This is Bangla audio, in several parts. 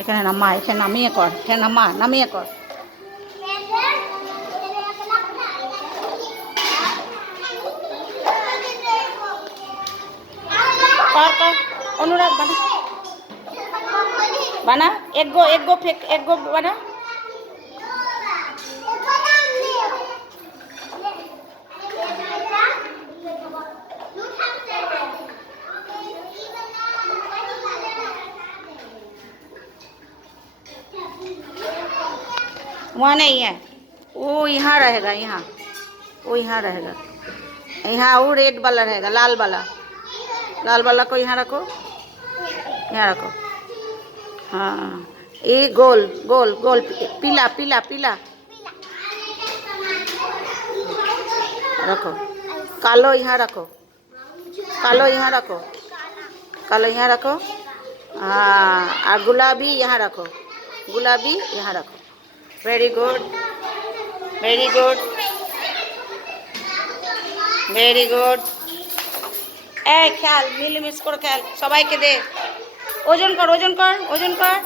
এখানে নামা, এখানে নামিয়ে কর, এখানে নামা, নামিয়ে কর। অনুরাগ, বানা। বানা, এগো এগো ফেক, এগো বানা। वहाँ नहीं है। वो यहाँ रहेगा, यहाँ। वो यहाँ रहेगा। यहाँ वो रेड वाला रहेगा, लाल वाला। लाल वाला को यहाँ रखो। यहाँ रखो। हाँ। ये गोल गोल गोल, पीला पीला पीला। रखो। कालो यहाँ रखो। कालो यहाँ रखो। कालो यहाँ रखो। हाँ। और गुलाबी यहाँ रखो। गुलाबी यहाँ रखो। Very good very good very good এই খেয়াল মিলিমিস করে খেয়াল। সবাইকে দে। ওজন কর ওজন কর ওজন কর।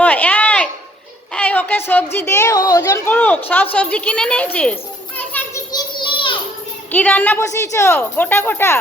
ও এই এই ওকে সবজি দে ও ওজন করুক। সব সবজি কিনে নিয়েছিস? কি রান্না বসিয়েছ? গোটা গোটা?